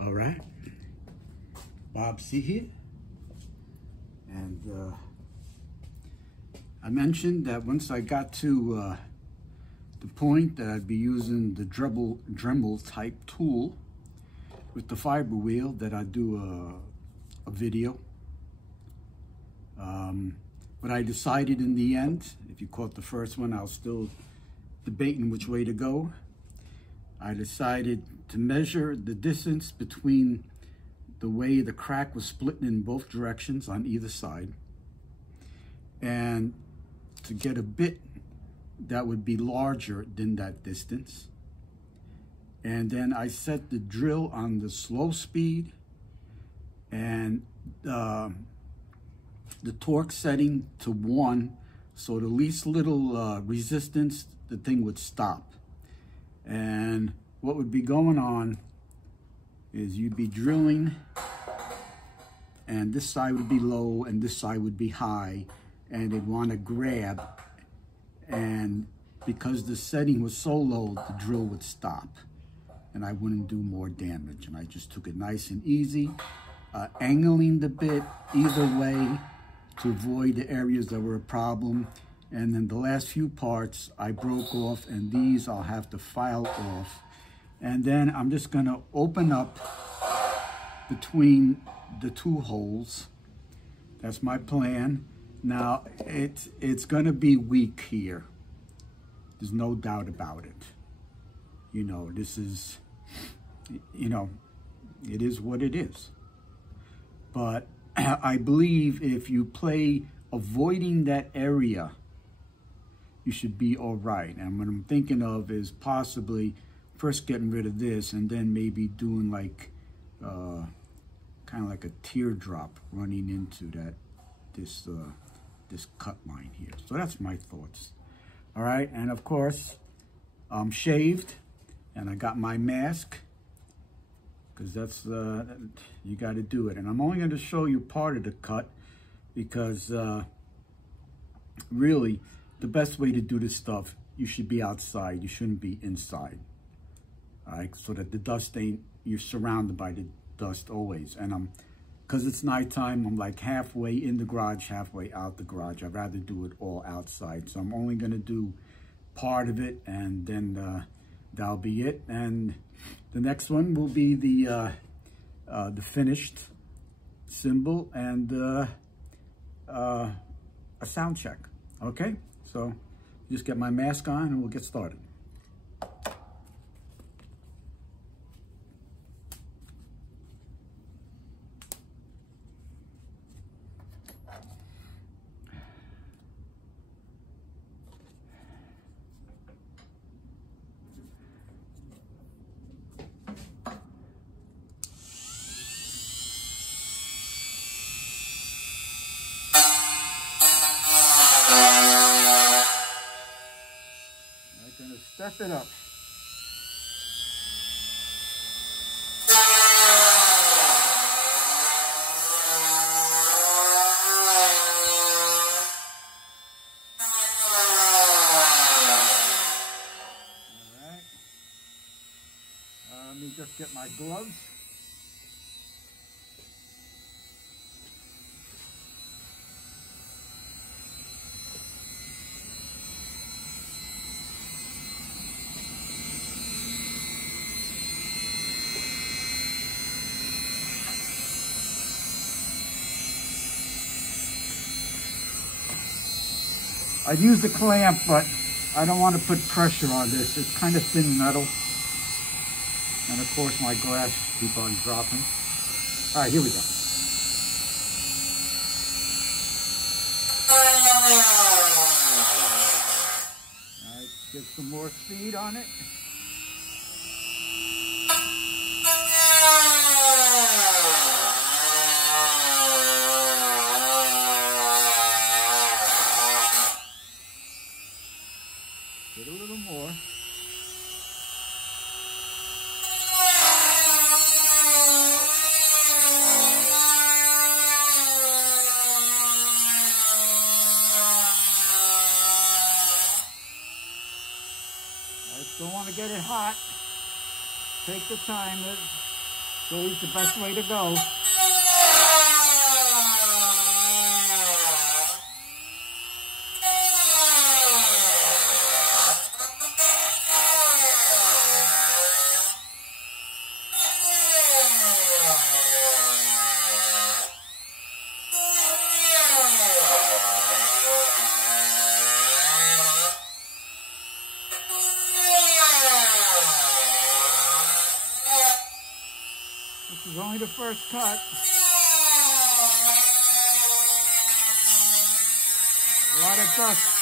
All right, Bob C here, and I mentioned that once I got to the point that I'd be using the Dremel type tool with the fiber wheel, that I'd do a video. But I decided in the end, if you caught the first one, I was still debating which way to go. I decided to measure the distance between the way the crack was splitting in both directions on either side, and to get a bit that would be larger than that distance. And then I set the drill on the slow speed and the torque setting to 1, so the least little resistance, the thing would stop. And what would be going on is you'd be drilling, and this side would be low and this side would be high, and they'd want to grab, and because the setting was so low, the drill would stop and I wouldn't do more damage. And I just took it nice and easy, angling the bit either way to avoid the areas that were a problem. And then the last few parts I broke off, and these I'll have to file off. And then I'm just gonna open up between the two holes. That's my plan. Now, it's gonna be weak here. There's no doubt about it. You know, this is, you know, it is what it is. But I believe if you play avoiding that area, you should be all right. And what I'm thinking of is possibly first getting rid of this, and then maybe doing like kind of like a teardrop running into that this cut line here. So that's my thoughts. All right, and of course I'm shaved and I got my mask, because that's you got to do it. And I'm only going to show you part of the cut, because really the best way to do this stuff, you should be outside. You shouldn't be inside. All right, so that the dust ain't, you're surrounded by the dust always. And because it's nighttime, I'm like halfway in the garage, halfway out the garage. I'd rather do it all outside. So I'm only going to do part of it, and then that'll be it. And the next one will be the finished cymbal and a sound check. Okay, so just get my mask on and we'll get started. Step it up. All right. Let me just get my gloves. I'd use the clamp, but I don't want to put pressure on this. It's kind of thin metal. And of course my glass keep on dropping. All right, here we go. All right, get some more speed on it. Get a little more. I don't want to get it hot. Take the time. It's always the best way to go. This is only the first cut. A lot of dust.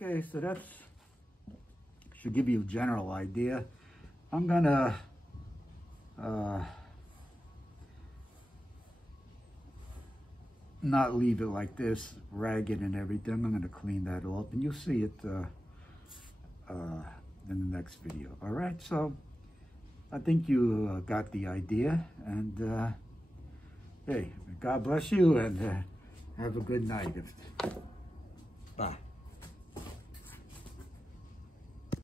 Okay, so that's should give you a general idea. I'm gonna not leave it like this, ragged and everything. I'm gonna clean that all up, and you'll see it in the next video. All right, so I think you got the idea, and hey, God bless you, and have a good night.